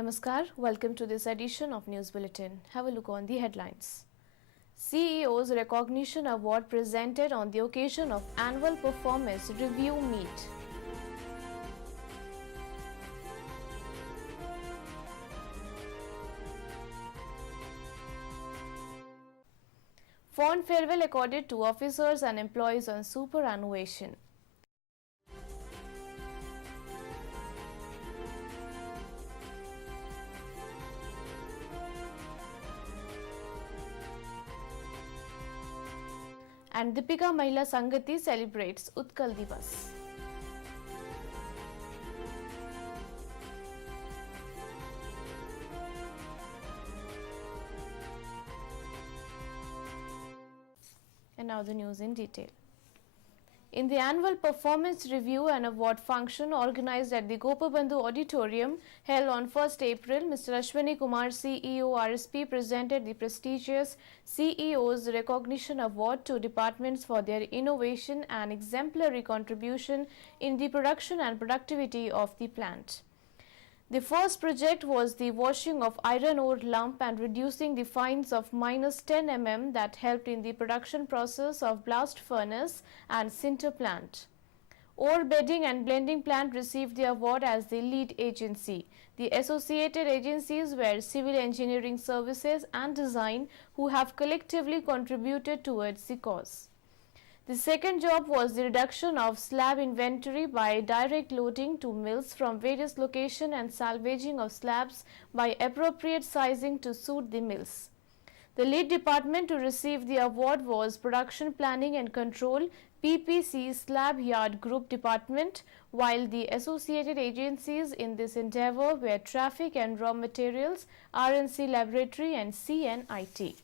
Namaskar, welcome to this edition of News Bulletin. Have a look on the headlines. CEO's Recognition Award presented on the occasion of Annual Performance Review Meet. Fond farewell accorded to officers and employees on superannuation. And Deepika Mahila Sanghati celebrates Utkal Divas. And now the news in detail. In the annual performance review and award function organized at the Gopabandhu Auditorium held on 1st April, Mr. Ashwani Kumar, CEO RSP, presented the prestigious CEO's Recognition Award to departments for their innovation and exemplary contribution in the production and productivity of the plant. The first project was the washing of iron ore lump and reducing the fines of -10 mm that helped in the production process of blast furnace and sinter plant. Ore bedding and blending plant received the award as the lead agency. The associated agencies were Civil Engineering Services and Design, who have collectively contributed towards the cause. The second job was the reduction of slab inventory by direct loading to mills from various locations and salvaging of slabs by appropriate sizing to suit the mills. The lead department to receive the award was Production Planning and Control PPC Slab Yard Group Department, while the associated agencies in this endeavor were Traffic and Raw Materials, RNC Laboratory and CNIT.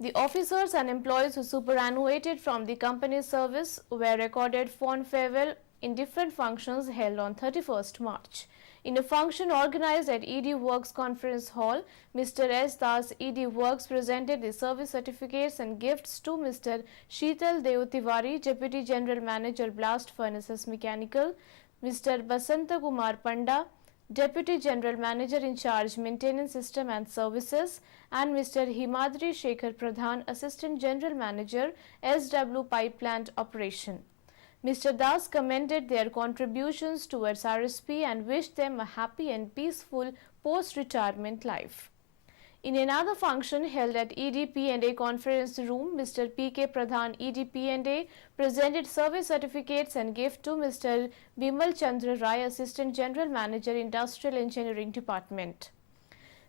The officers and employees who superannuated from the company's service were accorded fond farewell in different functions held on 31st March. In a function organized at ED Works Conference Hall, Mr. S. Das, ED Works, presented the service certificates and gifts to Mr. Sheetal Dev Tiwari, Deputy General Manager, Blast Furnaces Mechanical, Mr. Basanta Kumar Panda, Deputy General Manager in charge Maintenance System and Services, and Mr. Himadri Shekhar Pradhan, Assistant General Manager, SW Pipe Plant Operation. Mr. Das commended their contributions towards RSP and wished them a happy and peaceful post-retirement life. In another function held at EDP&A Conference Room, Mr. P.K. Pradhan, EDP&A, presented service certificates and gift to Mr. Bimal Chandra Rai, Assistant General Manager, Industrial Engineering Department.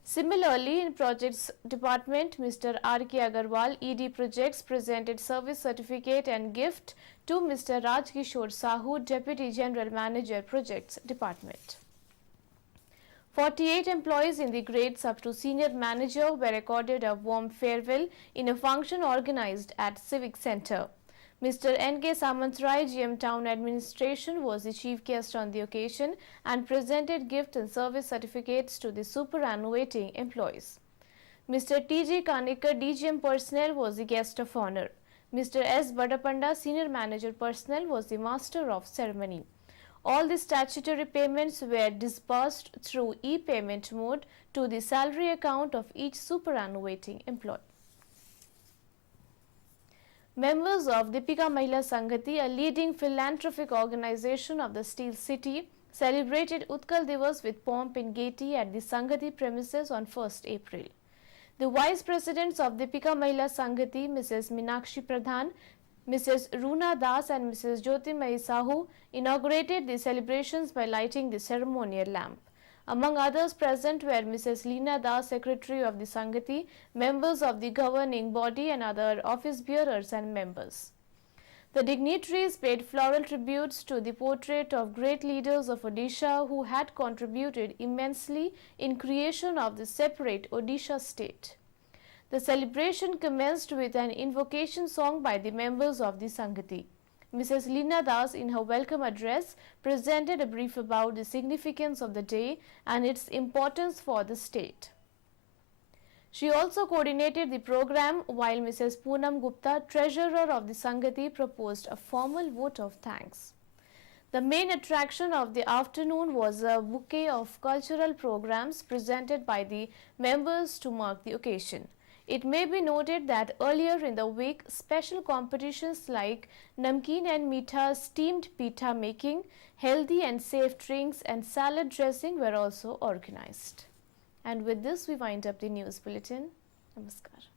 Similarly, in Projects Department, Mr. R.K. Agarwal, ED Projects, presented service certificate and gift to Mr. Rajkishore Sahu, Deputy General Manager, Projects Department. 48 employees in the grades up to Senior Manager were accorded a warm farewell in a function organized at Civic Center. Mr. N.K. Samantrai, GM Town Administration, was the chief guest on the occasion and presented gift and service certificates to the superannuating employees. Mr. T.J. Kanekar, DGM Personnel, was the guest of honor. Mr. S. Badapanda, Senior Manager Personnel, was the master of ceremony. All the statutory payments were disbursed through e-payment mode to the salary account of each superannuating employee. Members of Deepika Mahila Sanghati, a leading philanthropic organization of the Steel City, celebrated Utkal Divas with pomp and gaiety at the Sanghati premises on 1st April. The Vice Presidents of Deepika Mahila Sanghati, Mrs. Minakshi Pradhan, Mrs. Runa Das and Mrs. Jyotimayi Sahu, inaugurated the celebrations by lighting the ceremonial lamp. Among others present were Mrs. Leena Das, Secretary of the Sanghati, members of the governing body and other office bearers and members. The dignitaries paid floral tributes to the portrait of great leaders of Odisha who had contributed immensely in creation of the separate Odisha state. The celebration commenced with an invocation song by the members of the Sanghati. Mrs. Leena Das, in her welcome address, presented a brief about the significance of the day and its importance for the state. She also coordinated the program, while Mrs. Poonam Gupta, treasurer of the Sanghati, proposed a formal vote of thanks. The main attraction of the afternoon was a bouquet of cultural programs presented by the members to mark the occasion. It may be noted that earlier in the week, special competitions like namkeen and meetha, steamed pitha making, healthy and safe drinks and salad dressing were also organized. And with this, we wind up the news bulletin. Namaskar.